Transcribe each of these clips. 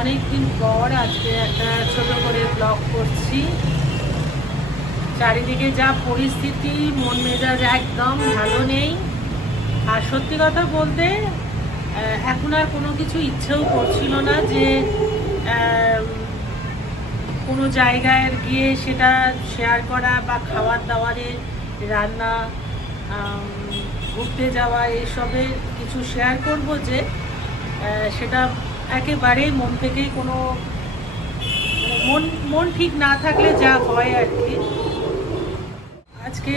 অনেকদিন পর আজকে একটা ছোট করে ব্লগ করছি। চারিদিকে যা পরিস্থিতি, মন মেজাজ একদম ভালো নেই। আর সত্যি কথা বলতে এখন আর কোনো কিছু ইচ্ছেও করছিল না যে কোনো জায়গায় গিয়ে সেটা শেয়ার করা বা খাবার দাবারে রান্না ঘুরতে যাওয়া, এসবের কিছু শেয়ার করব যে সেটা একেবারেই মন থেকেই কোনো মানে মন মন ঠিক না থাকলে যা হয় আর কি। আজকে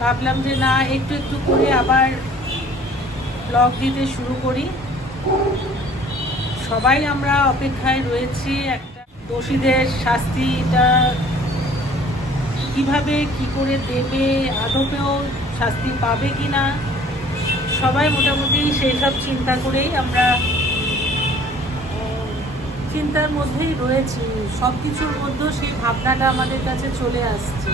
ভাবলাম যে না, একটু একটু করে আবার ব্লগ দিতে শুরু করি। সবাই আমরা অপেক্ষায় রয়েছি একটা দোষীদের শাস্তিটা কীভাবে, কি করে দেবে, আদপেও শাস্তি পাবে কি না সবাই মোটামুটি সেই সব চিন্তা করেই আমরা চিন্তার মধ্যেই রয়েছি। সব কিছুর মধ্যেও সেই ভাবনাটা আমাদের কাছে চলে আসছে।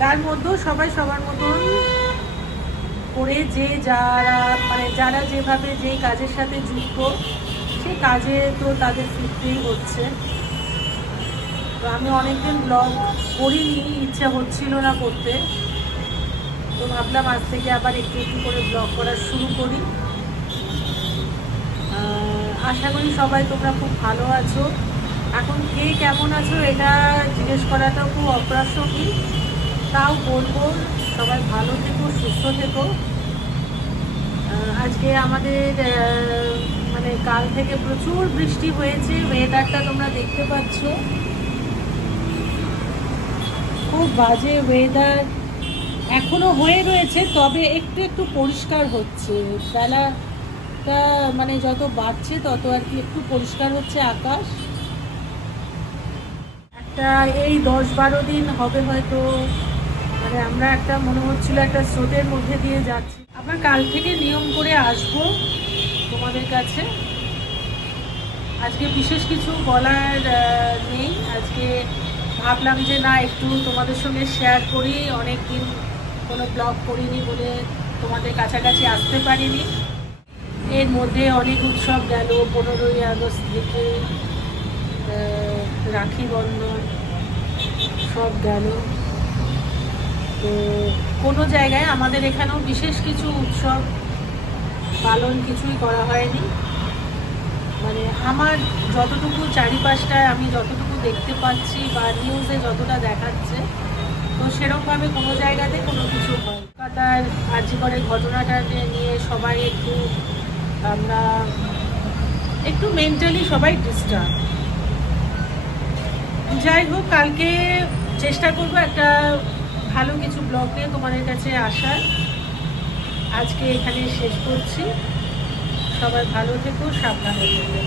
তার মধ্যেও সবাই সবার মতন করে যে যারা মানে যারা যেভাবে যে কাজের সাথে যুক্ত, সেই কাজে তো তাদের ফিরতেই হচ্ছে। তো আমি অনেকদিন ব্লগ করিনি, ইচ্ছা হচ্ছিল না করতে। তো ভাবলাম আজ থেকে আবার একটু একটু করে ব্লগ করা শুরু করি। আশা করি সবাই তোমরা খুব ভালো আছো। এখন কে কেমন আছো এটা জিজ্ঞেস করাটা খুব অপ্রাসঙ্গিক। তাও বলব, সবাই ভালো থেকো, সুস্থ থেকো। আজকে আমাদের মানে কাল থেকে প্রচুর বৃষ্টি হয়েছে ওয়েদারটা তোমরা দেখতে পাচ্ছ। খুব বাজে ওয়েদার এখনও হয়ে রয়েছে, তবে একটু একটু পরিষ্কার হচ্ছে। বেলাটা মানে যত বাড়ছে তত আর কি একটু পরিষ্কার হচ্ছে আকাশ। একটা এই দশ বারো দিন হবে হয়তো মানে আমরা একটা মনে হচ্ছিল একটা স্রোতের মধ্যে দিয়ে যাচ্ছি। আবার কাল থেকে নিয়ম করে আসব তোমাদের কাছে। আজকে বিশেষ কিছু বলার নেই। আজকে ভাবলাম যে না, একটু তোমাদের সঙ্গে শেয়ার করি। অনেক দিন কোনো ব্লগ করিনি বলে তোমাদের কাছাকাছি আসতে পারিনি। এর মধ্যে অনেক উৎসব গেল। পনেরোই আগস্ট থেকে রাখি বন্ধন সব গেল। তো কোনো জায়গায় আমাদের এখানেও বিশেষ কিছু উৎসব পালন কিছুই করা হয়নি। মানে আমার যতটুকু চারিপাশটায় আমি যতটুকু দেখতে পাচ্ছি বা নিউজে যতটা দেখাচ্ছে, তো সেরকমভাবে কোনো জায়গাতে কোনো কিছু হয় কলকাতার আর্যিকরের ঘটনাটা নিয়ে সবাই একটু আমরা একটু মেন্টালি সবাই ডিস্টার্ব যাই হোক, কালকে চেষ্টা করব একটা ভালো কিছু ব্লগ নিয়ে তোমাদের কাছে আসার। আজকে এখানে শেষ করছি। সবাই ভালো থেকো, সাবধানে থেকো।